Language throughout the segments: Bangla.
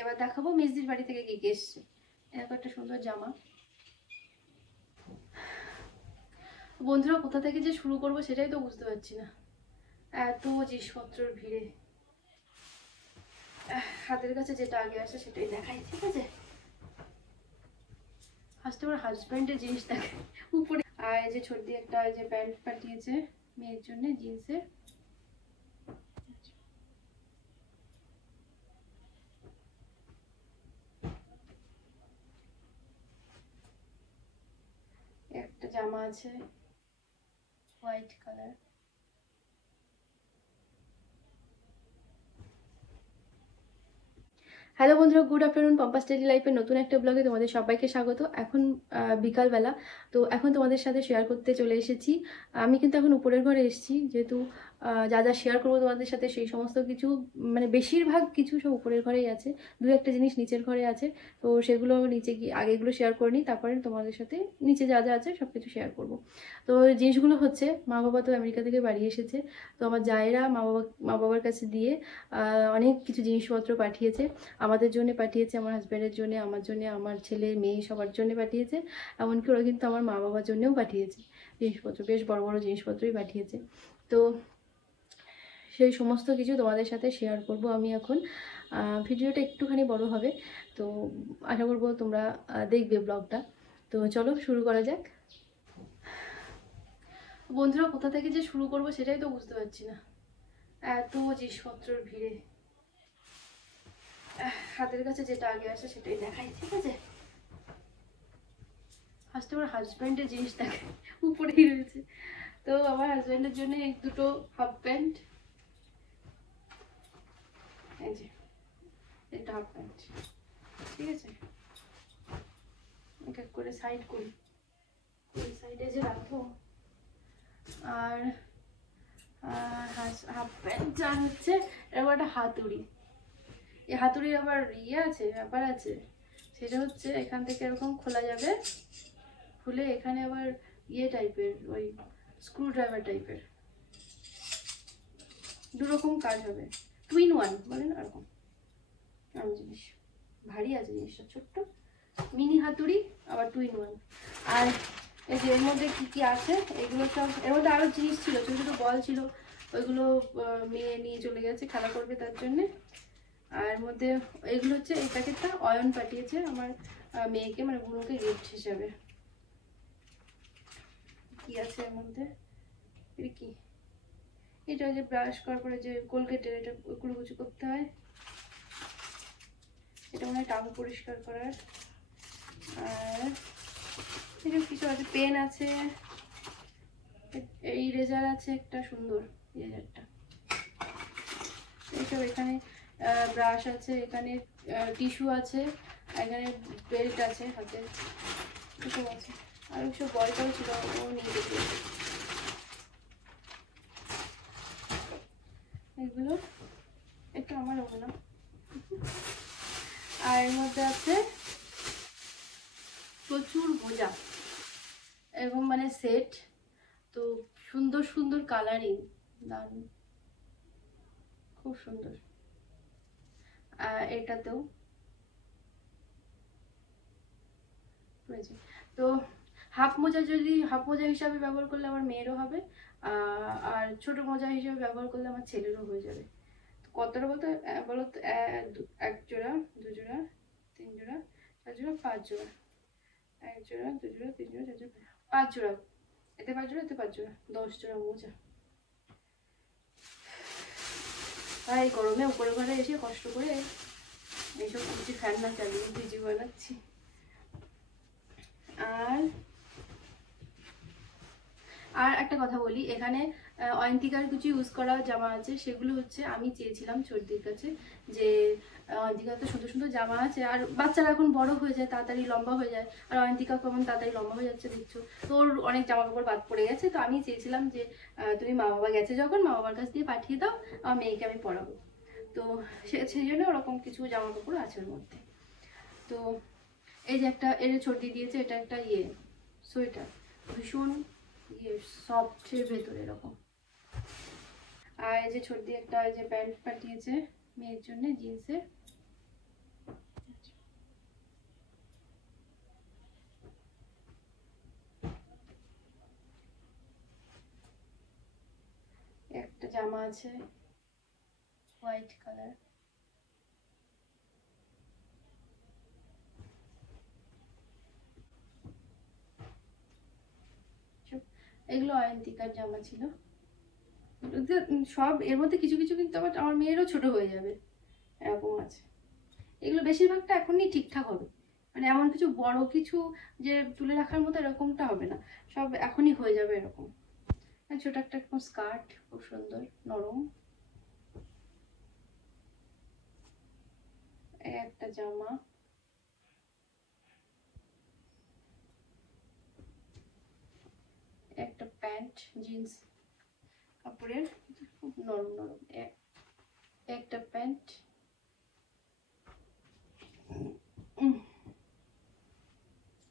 এবার দেখাবো মেজদির বাড়ি থেকে কি কি এসছে। এরকম একটা সুন্দর জামা। বন্ধুরা কোথা থেকে যে শুরু করবো সেটাই তো বুঝতে পারছি না, এত জিনিসপত্রের ভিড়ে। হাতের কাছে যেটা আগে আসে সেটাই দেখাই, ঠিক আছে? ফার্স্টে আমার হাজব্যান্ডের জিনিস দেখে উপরে। আর এই যে ছোট দিয়ে একটা যে প্যান্ট পাঠিয়েছে মেয়ের জন্য, জিন্সের। একটা জামা আছে হোয়াইট কালার। হ্যালো বন্ধুরা, গুড আফটারনুন। পম্পাস ডেইলি লাইফের নতুন একটা ব্লগে তোমাদের সবাইকে স্বাগত। এখন বিকালবেলা, তো এখন তোমাদের সাথে শেয়ার করতে চলে এসেছি। আমি কিন্তু এখন উপরের ঘরে এসেছি, যেহেতু যা যা শেয়ার করবো তোমাদের সাথে সেই সমস্ত কিছু, মানে বেশিরভাগ কিছু সব উপরের ঘরেই আছে। দু একটা জিনিস নিচের ঘরে আছে, তো সেগুলো নিচে গিয়ে আগে এগুলো শেয়ার করে নিই, তারপরে তোমাদের সাথে নিচে যা যা আছে সব কিছু শেয়ার করবো। তো জিনিসগুলো হচ্ছে, মা বাবা তো আমেরিকা থেকে বাড়ি এসেছে, তো আমার জায়েরা মা বাবার কাছে দিয়ে অনেক কিছু জিনিসপত্র পাঠিয়েছে। আমাদের জন্য পাঠিয়েছে, আমার হাজব্যান্ডের জন্য, আমার জন্য, আমার ছেলে মেয়ে সবার জন্য পাঠিয়েছে। এমনকি ওরা কিন্তু আমার মা বাবার জন্যও পাঠিয়েছে জিনিসপত্র, বেশ বড় বড় জিনিসপত্রই পাঠিয়েছে। তো সেই সমস্ত কিছু তোমাদের সাথে শেয়ার করব আমি এখন। ভিডিওটা একটুখানি বড় হবে, তো আশা করবো তোমরা দেখবে ব্লগটা। তো চলো শুরু করা যাক। বন্ধুরা কোথা থেকে যে শুরু করবো সেটাই তো বুঝতে পারছি না, এত জিনিসপত্রের ভিড়ে। হাতের কাছে যেটা আগে আসে সেটাই দেখাই, ঠিক আছে? ফার্স্টে আমার হাজব্যান্ডের জিনিস দেখে উপরেই রয়েছে। তো আমার হাজব্যান্ডের জন্য এই দুটো হাফ প্যান্ট, এই যে একটা হাফ প্যান্ট, ঠিক আছে? এক এক করে সাইড করি, এই সাইডে যে রাখবো। আর হাফ প্যান্ট আর হচ্ছে এরকম একটা হাতুড়ি। এই হাতুড়ির আবার আছে, ব্যাপার আছে। সেটা হচ্ছে এখান থেকে এরকম খোলা যাবে, খুলে এখানে আবার টাইপের, ওই স্ক্রু ড্রাইভার টাইপের, দুরকম কাজ হবে। টুইন ওয়ান বলে না, এরকম এরকম জিনিস। ভারী আছে জিনিসটা, ছোট্ট মিনি হাতুড়ি, আবার টুইন ওয়ান। আর এই যে এর মধ্যে কি কি আছে এগুলো সব, এর মধ্যে আরো জিনিস ছিল, ছোট ছোট বল ছিল, ওইগুলো মেয়ে নিয়ে চলে গেছে, খেলা করবে তার জন্যে। আর এর মধ্যে এগুলো হচ্ছে, এই প্যাকেটটা অয়ন পাঠিয়েছে আমার মেয়েকে, মানে বোনকে গিফট হিসাবে। কি আছে এর মধ্যে, এটা কি? এটা যে ব্রাশ করার পরে যে কোলগেটের, এটা কুচি করতে হয়। এটা মনে হয় টাং পরিষ্কার করার। আর এরকম কিছু আছে, পেন আছে, এই ইরেজার আছে একটা সুন্দর ইরেজারটা। এইসব এখানে ব্রাশ আছে, এখানে টিস্যু আছে, এখানে বেল্ট আছে হাতে, এসব আছে। আর সব বলটাও ছিল, ও নিয়ে যেতে। এগুলো একটু আমার হবে না। আর এর মধ্যে আছে প্রচুর মোজা, এরকম মানে সেট। তো সুন্দর সুন্দর কালারিং, দারুণ, খুব সুন্দর। এটাতেও রয়েছে। তো হাফ মোজা, যদি হাফ মোজা হিসাবে ব্যবহার করলে আমার মেয়েরও হবে, আর ছোট মোজা হিসাবে ব্যবহার করলে আমার ছেলেরও হয়ে যাবে। তো কতটা বলতো, বলো তো? এক জোড়া, দু জোড়া, তিন জোড়া, চার জোড়া, পাঁচ জোড়া। এক জোড়া, দু জোড়া, তিন জোড়া, চার জোড়া, পাঁচ জোড়া। এতে পাঁচ জোড়া, এতে পাঁচ জোড়া, 10 জোড়া মোজা। আর এই গরমে উপরে ঘরে এসে কষ্ট করে এইসব কিছু ফ্যান না চালিয়ে ভিজি বানাচ্ছি। আর আর একটা কথা বলি, এখানে অয়ন্তিকার কিছু ইউজ করা জামা আছে, সেগুলো হচ্ছে আমি চেয়েছিলাম চর্দির কাছে যে অয়ন্তিকার তো সুন্দর সুন্দর জামা আছে, আর বাচ্চারা এখন বড় হয়ে যায়, তাড়াতাড়ি লম্বা হয়ে যায়, আর অয়ন্তিকা কেমন তাড়াতাড়ি লম্বা হয়ে যাচ্ছে দেখছো, তো ওর অনেক জামা কাপড় বাদ পড়ে গেছে। তো আমি চেয়েছিলাম যে তুমি মা বাবা গেছে যখন, মা বাবার কাছ দিয়ে পাঠিয়ে দাও, আমার মেয়েকে আমি পড়াবো। তো সেই জন্য ওরকম কিছু জামা কাপড় আছে ওর মধ্যে। তো এই যে একটা এর ছড়িয়ে দিয়েছে, এটা একটা সোয়েটার, ভীষণ সফটের ভেতরে এরকম। আর এই যে ছোট দিয়ে একটা যে প্যান্ট পাঠিয়েছে মেয়ের জন্য, জিন্সের। জামা আছে হোয়াইট কালার, এগুলো অয়ন্তিকার জামা ছিল। সব এর মধ্যে কিছু কিছু কিন্তু আমার মেয়েরও ছোট হয়ে যাবে এরকম আছে। এগুলো বেশিরভাগটা এখনই ঠিকঠাক হবে, মানে এমন কিছু বড় কিছু যে তুলে রাখার মতো এরকমটা হবে না, সব এখনই হয়ে যাবে এরকম। ছোট একটা এরকম স্কার্ট, খুব সুন্দর নরম। একটা জামা, একটা প্যান্ট জিন্স কাপড়ের, খুব নরম নরম। একটা প্যান্ট,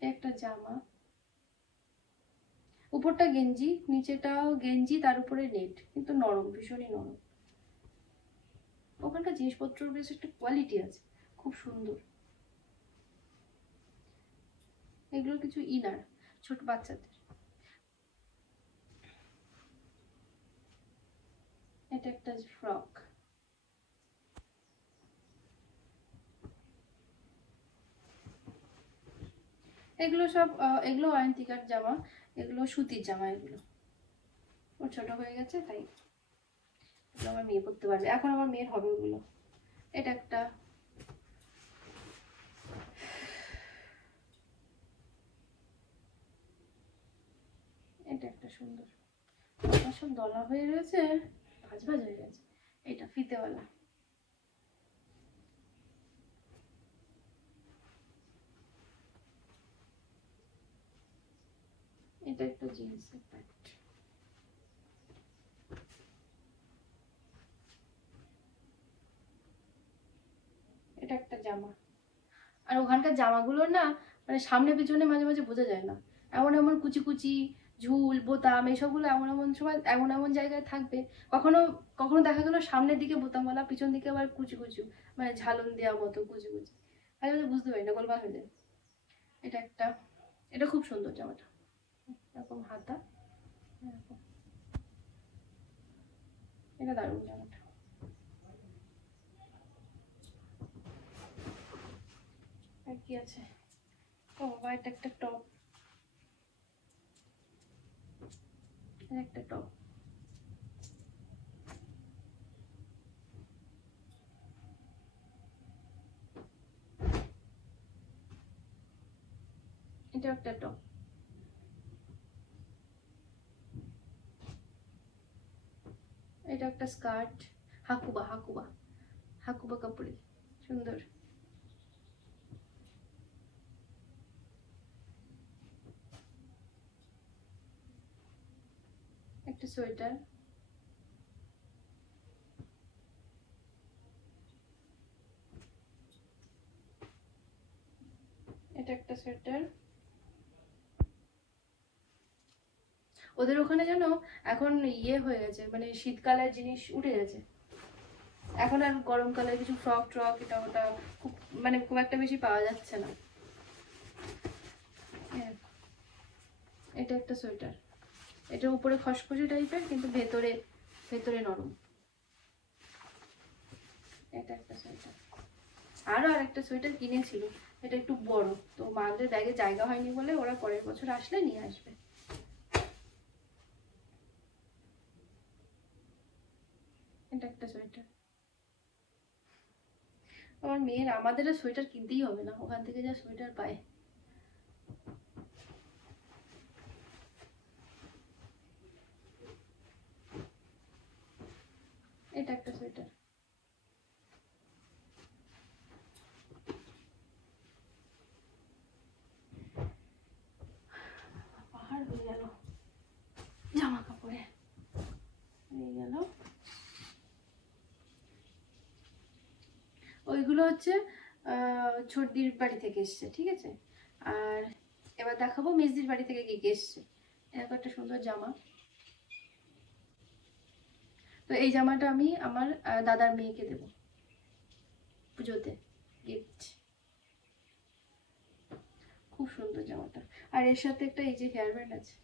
একটা জামা, উপরটা গেঞ্জি, নিচেটাও গেঞ্জি, তার উপরে নেট, কিন্তু নরম, ভীষণই নরম। ওখানকার জিনিসপত্রের বেশ একটা কোয়ালিটি আছে, খুব সুন্দর। এগুলো কিছু ইনার ছোট বাচ্চাদের। এটা একটা ফ্রক, এগুলো সব এগুলো অয়ন্তিকার জামা, এগুলো সুতির জামা। এগুলো ওর ছোট হয়ে গেছে তাই এগুলো আমার মেয়ে পরতে পারবে, এখন আমার মেয়ের হবে ওগুলো। এটা একটা, এটা একটা সুন্দর, আমার সব দলা হয়ে রয়েছে, ভাজ ভাজ হয়ে গেছে। এটা ফিতেওয়ালা, এটা একটা জিন্সের প্যান্ট, এটা একটা জামা। আর ওখানকার জামাগুলো না, মানে সামনে পিছনে মাঝে মাঝে বোঝা যায় না, এমন এমন কুচি কুচি ঝুল বোতাম এইসবগুলো এমন এমন সময় এমন এমন জায়গায় থাকবে, কখনো কখনো দেখা গেলো সামনের দিকে বোতামওয়ালা, পিছন দিকে আবার কুচি কুচি, মানে ঝালন দেওয়া মতো কুচি কুচি, মাঝে মাঝে বুঝতে পারি না, গোলমাল হয়ে যায়। এটা একটা, এটা খুব সুন্দর জামাটা, এরকম হাতা এরকম, এটা দারুণ জামাটা। আর কি আছে, ও বাবা, এটা একটা টপ, একটা টপ, এটা একটা টপ, এটা একটা স্কার্ট, হাকুবা হাকুবা হাকুবা কাপড়ে, সুন্দর। একটা সোয়েটার, এটা একটা সোয়েটার। ওদের ওখানে যেন এখন ইয়ে হয়ে গেছে, মানে শীতকালের জিনিস উঠে গেছে, এখন আর গরমকালের কিছু ফ্রক ট্রক এটা ওটা খুব, মানে খুব একটা বেশি পাওয়া যাচ্ছে না। এটা একটা সোয়েটার, এটা উপরে খসখসে টাইপের কিন্তু ভেতরে ভেতরে নরম। এটা একটা সোয়েটার, আরো আরেকটা সোয়েটার কিনেছিল, এটা একটু বড়, তো মাদের ব্যাগে জায়গা হয়নি বলে ওরা পরের বছর আসলে নিয়ে আসবে। এটা একটা সোয়েটার। আমার মেয়ের, আমাদের আর সোয়েটার কিনতেই হবে না, ওখান থেকে যা সোয়েটার পায়। এটা একটা সোয়েটার, পাহাড় হয়ে গেল জামা কাপড়ে, হয়ে গেল। ওইগুলো হচ্ছে ছোটদির বাড়ি থেকে এসছে, ঠিক আছে। আর এবার দেখাবো মেজদির বাড়ি থেকে কি কি এসছে। এরকম একটা সুন্দর জামা, তো এই জামাটা আমি আমার দাদার মেয়েকে দেবো পুজোতে গিফট, খুব সুন্দর জামাটা। আর এর সাথে একটা এই যে হেয়ার ব্যান্ড আছে,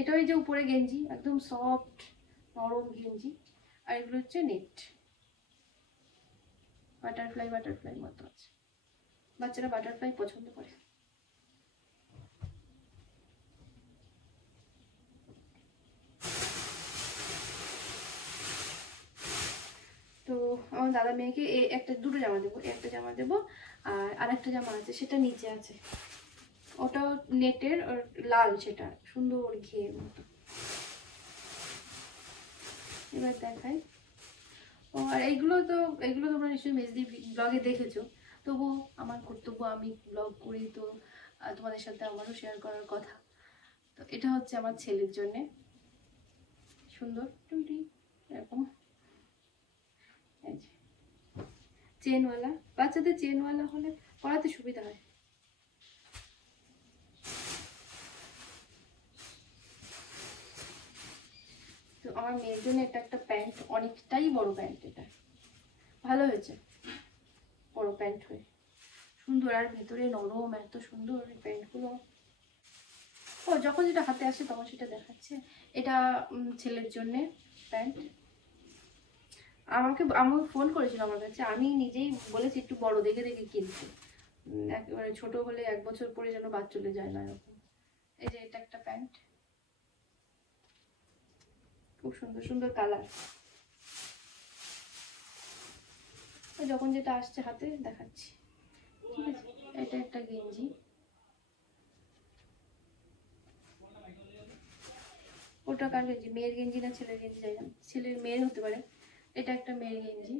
এটাও এই যে উপরে গেঞ্জি, একদম সফট নরম গেঞ্জি। আর এগুলো হচ্ছে নেট, বাটারফ্লাই বাটারফ্লাই মতো আছে, বাচ্চারা বাটারফ্লাই পছন্দ করে। তো আমার দাদা মেয়েকে একটা দুটো জামা দেবো, একটা জামা দেবো আর আরেকটা জামা আছে সেটা নিচে আছে, ওটাও নেটের লাল, সেটা সুন্দর ঘিয়ের মতো। এবার দেখাই। ও আর এগুলো তোমরা নিশ্চয়ই মেজদি ব্লগে দেখেছো, তবুও আমার কর্তব্য, আমি ব্লগ করি তো তোমাদের সাথে আমারও শেয়ার করার কথা। তো এটা হচ্ছে আমার ছেলের জন্যে, সুন্দর টুটি এরকম চেনওয়ালা, বাচ্চাদের চেনওয়ালা হলে পড়াতে সুবিধা হয়। তো আমার মেয়ের জন্য এটা একটা প্যান্ট, অনেকটাই বড় প্যান্ট, এটা ভালো হয়েছে, বড় প্যান্ট হয়ে সুন্দর, আর ভেতরে নরম, এত সুন্দর এই প্যান্টগুলো। ও যখন যেটা হাতে আসে তখন সেটা দেখাচ্ছে। এটা ছেলের জন্যে প্যান্ট। আমাকে ফোন করেছিল আমার কাছে, আমি নিজেই বলেছি একটু বড় দেখে দেখে কিনতে, একেবারে ছোট হলে 1 বছর পরে যেন বাদ চলে যায় না এরকম। এই যে এটা একটা প্যান্ট, খুব সুন্দর সুন্দর কালার। যখন যেটা আসছে হাতে দেখাচ্ছি, ঠিক আছে। এটা একটা গেঞ্জি, ওটা কার গেঞ্জি, মেয়ের গেঞ্জি না ছেলের গেঞ্জি যাই না, ছেলের মেয়ের হতে পারে। এটা একটা মেয়ের গেঞ্জি,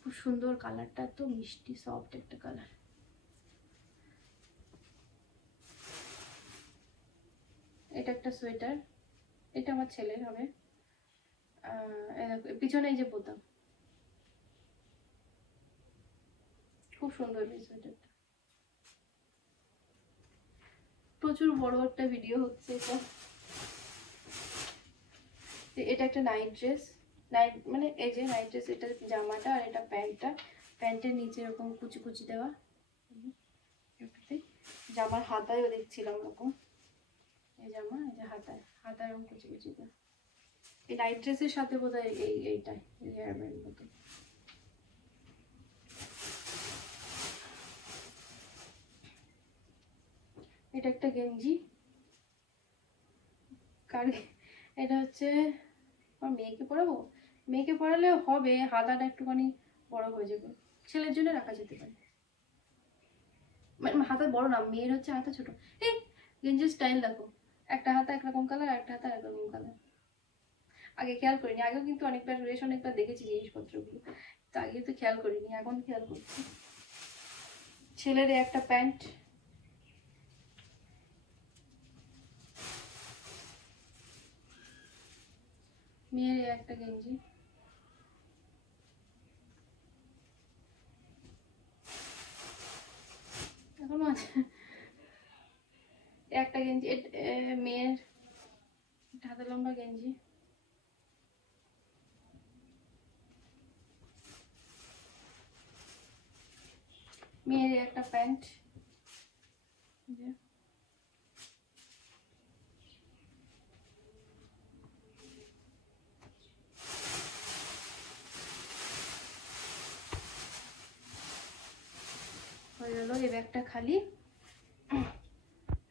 খুব সুন্দর কালারটা, তো মিষ্টি সফট একটা কালার। এটা একটা সোয়েটার, এটা আমার ছেলের হবে। পিছনে এই যে বোতাম, খুব সুন্দর এই সোয়েটারটা। প্রচুর বড় একটা ভিডিও হচ্ছে এটা। এটা একটা নাইট ড্রেস, নাইট মানে এই যে নাইট ড্রেস, এটা জামাটা আর এটা প্যান্টটা, প্যান্টের নিচে এরকম কুচি কুচি দেওয়া, জামার হাতায়ও দেখছিলাম এরকম, এই জামা এই যে হাতায় হাতায় এরকম কুচি কুচি দেওয়া। এই নাইট ড্রেসের সাথে বোধহয় এইটাই হেয়ার ব্যান্ড মতো। এটা একটা গেঞ্জি, কার এটা হচ্ছে আমার মেয়েকে পরাবো, মেয়েকে পরালে হবে, হাতাটা একটুখানি বড় হয়ে যাবে, ছেলের জন্য রাখা যেতে পারে। মানে হাতা বড় না, মেয়ের হচ্ছে হাতা ছোট। এই গেঞ্জির স্টাইল দেখো, একটা হাতা একরকম কালার, একটা হাতা একরকম কালার। আগে খেয়াল করিনি, আগেও কিন্তু অনেকবার দেখেছি জিনিসপত্রগুলো, তো আগে তো খেয়াল করিনি, এখন খেয়াল করছি। ছেলের একটা প্যান্ট, মেয়ের একটা গেঞ্জি, এখনো আছে একটা গেঞ্জি, মেয়ের হাতে লম্বা গেঞ্জি, মেয়ের একটা প্যান্ট, হয়ে গেল। এই ব্যাগটা খালি,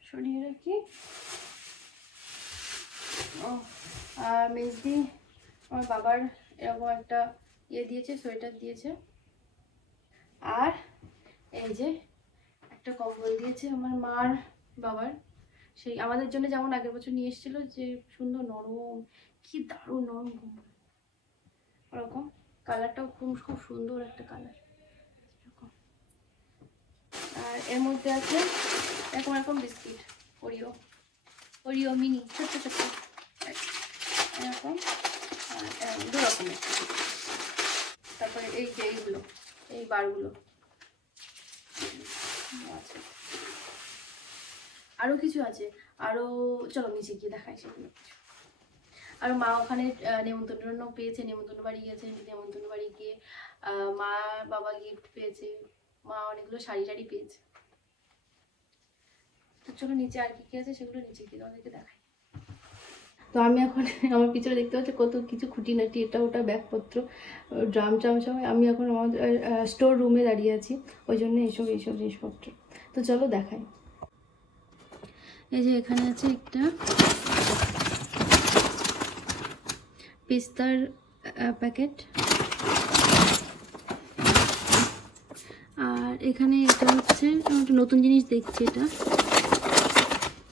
সরিয়ে রাখি। ও আর মেজদি আমার বাবার এরকম একটা দিয়েছে, সোয়েটার দিয়েছে। আর এই যে একটা কম্বল দিয়েছে আমার মার বাবার, সেই আমাদের জন্য যেমন আগের বছর নিয়ে এসেছিল, যে সুন্দর নরম, কি দারুণ নরম কম্বল, ওরকম। কালারটাও খুব খুব সুন্দর একটা কালার। আর এর মধ্যে আছে এরকম এরকম বিস্কিট, ওরিও ওরিও মিনি ছোট্ট ছোট্ট এরকম, আর 2 রকমের। তারপরে এই যে এইগুলো, এই বারগুলো আছে, আরো কিছু আছে, আরো চলো নিচে গিয়ে দেখাই সেগুলো। আর মা ওখানে নেমন্তন্ন পেয়েছে, নেমন্তন্ন বাড়ি গেছে, নেমন্তন্ন বাড়ি গিয়ে মা বাবা গিফট পেয়েছে, মা অনেকগুলো শাড়ি টাড়ি পেয়েছে। তো চলো নিচে আর কি কি আছে সেগুলো নিচে গিয়ে তোমাদেরকে দেখাই। তো আমি এখন আমার পিছনে দেখতে পাচ্ছি কত কিছু খুঁটিনাটি, এটা ওটা ব্যাগপত্র, ড্রাম ট্রাম সব। আমি এখন আমাদের স্টোর রুমে দাঁড়িয়ে আছি, ওই জন্য এইসব জিনিসপত্র। তো চলো দেখাই। এই যে এখানে আছে একটা পিস্তার প্যাকেট, আর এখানে এটা হচ্ছে একটা নতুন জিনিস দেখছি, এটা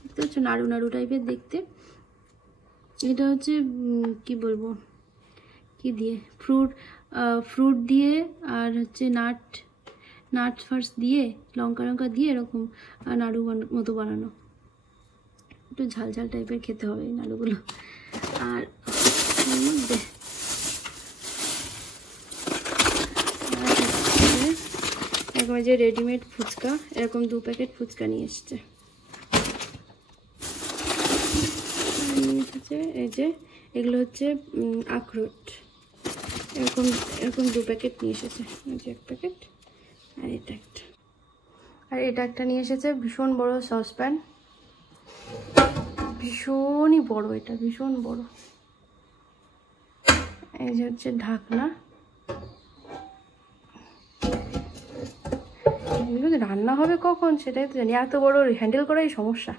দেখতে হচ্ছে নাড়ু নাড়ু টাইপের দেখতে। এটা হচ্ছে কি বলবো, কি দিয়ে, ফ্রুট দিয়ে আর হচ্ছে নাট ফার্স দিয়ে লঙ্কা দিয়ে এরকম নাড়ু মতো বানানো, একটু ঝাল ঝাল টাইপের খেতে হবে এই নাড়ুগুলো। আর এর মধ্যে এরকম যে রেডিমেড ফুচকা, এরকম 2 প্যাকেট ফুচকা নিয়ে এসছে। এই যে এগুলো হচ্ছে আখরোট, এরকম 2 প্যাকেট নিয়ে এসেছে। এই যে 1 প্যাকেট আর এটা একটা নিয়ে এসেছে ভীষণ বড় সসপ্যান, ভীষণই বড়, এটা ভীষণ বড়। এই যে হচ্ছে ঢাকনা, এগুলো রান্না হবে কখন সেটাই তো জানি, এত বড় হ্যান্ডেল করাই সমস্যা।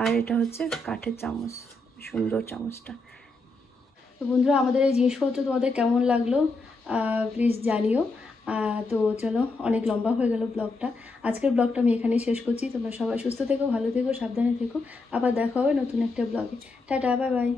আর এটা হচ্ছে কাঠের চামচ, সুন্দর চামচটা। তো বন্ধুরা, আমাদের এই জিনিসপত্র তোমাদের কেমন লাগলো প্লিজ জানিও। তো চলো, অনেক লম্বা হয়ে গেল ব্লগটা। আজকের ব্লগটা আমি এখানেই শেষ করছি। তোমরা সবাই সুস্থ থেকো, ভালো থেকো, সাবধানে থেকো। আবার দেখা হবে নতুন একটা ব্লগে। Tata, bye bye.